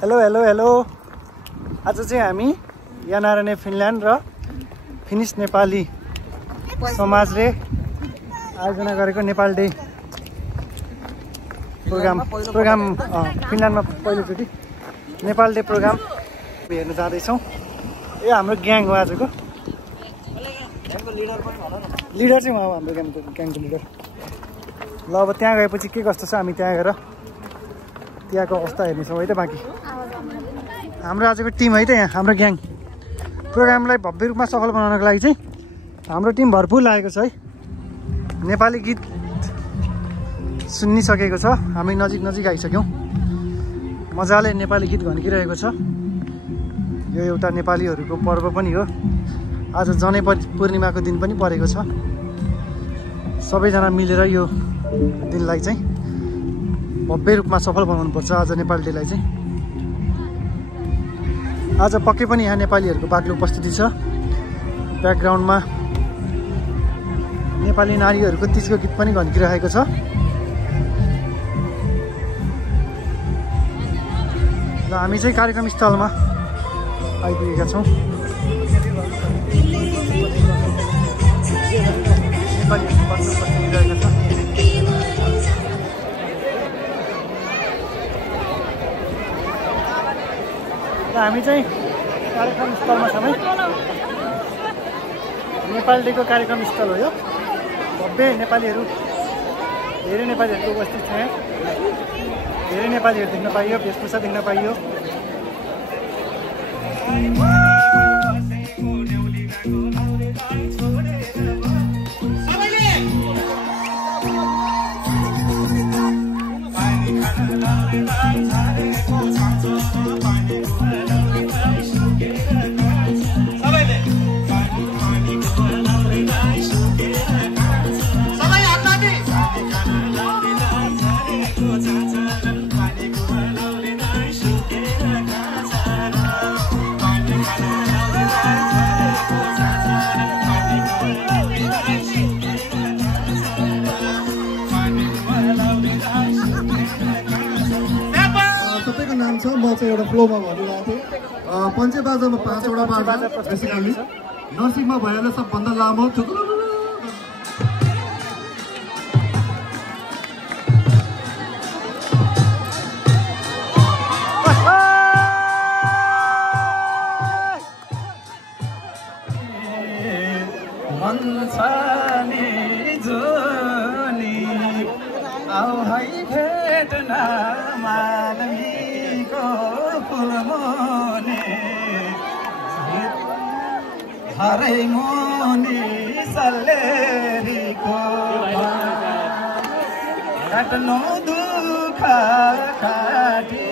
Hello hello hello आज चाहिँ हामी यानाराने फिनल्यान्ड र फिनिस नेपाली समाजले आयोजना गरेको नेपाल डे प्रोग्राम फिनल्यान्डमा पहिलोचोटि नेपाल डे प्रोग्राम हेर्न जाँदैछौँ। यो हाम्रो ग्याङ हो आजको लिडर चाहिँ हो हाम्रो ग्याङको लिडर। ल अब त्यहाँ गएपछि के कस्तो छ हामी त्यहाँ गएर त्यहाँको अवस्था हेर्नेछौँ है त। बाँकी हाम्रो आजको टिम है त यहाँ हाम्रो ग्याङ प्रोग्रामलाई भव्य रूपमा सफल बनाउनको लागि चाहिँ हाम्रो टिम भरपुर लागेको छ है। नेपाली गीत सुनिसकेको छ, हामी नजिक आइसक्यौँ। मजाले नेपाली गीत घन्किरहेको छ। यो एउटा नेपालीहरूको पर्व पनि हो। आज जनै पूर्णिमाको दिन पनि परेको छ। सबैजना मिलेर यो दिनलाई चाहिँ भव्य रूपमा सफल बनाउनुपर्छ। आज नेपाली डेलाई चाहिँ आज पक्कै पनि यहाँ नेपालीहरूको बाक्लो उपस्थिति छ। ब्याकग्राउन्डमा नेपाली नारीहरूको तीजको गीत पनि घन्किरहेको छ। र हामी चाहिँ कार्यक्रम स्थलमा आइपुगेका छौँ। हामी चाहिँ कार्यक्रम स्थलमा छौँ है। नेपाल डेको कार्यक्रम स्थल हो यो। भव्य नेपालीहरू धेरै नेपालीहरूको उपस्थित छ यहाँ। धेरै नेपालीहरू देख्न पाइयो, वेशभूषा देख्न पाइयो। म चाहिँ एउटा फ्लोमा भनिरहेको थिएँ। पञ्चेबाजामा 5वटा बाजा बेसिकली नर्सिङमा भइहाल्यो सबभन्दा लामो थुक्रो। हरै मोनी सल्लेरीको काट्नु दुःख काटी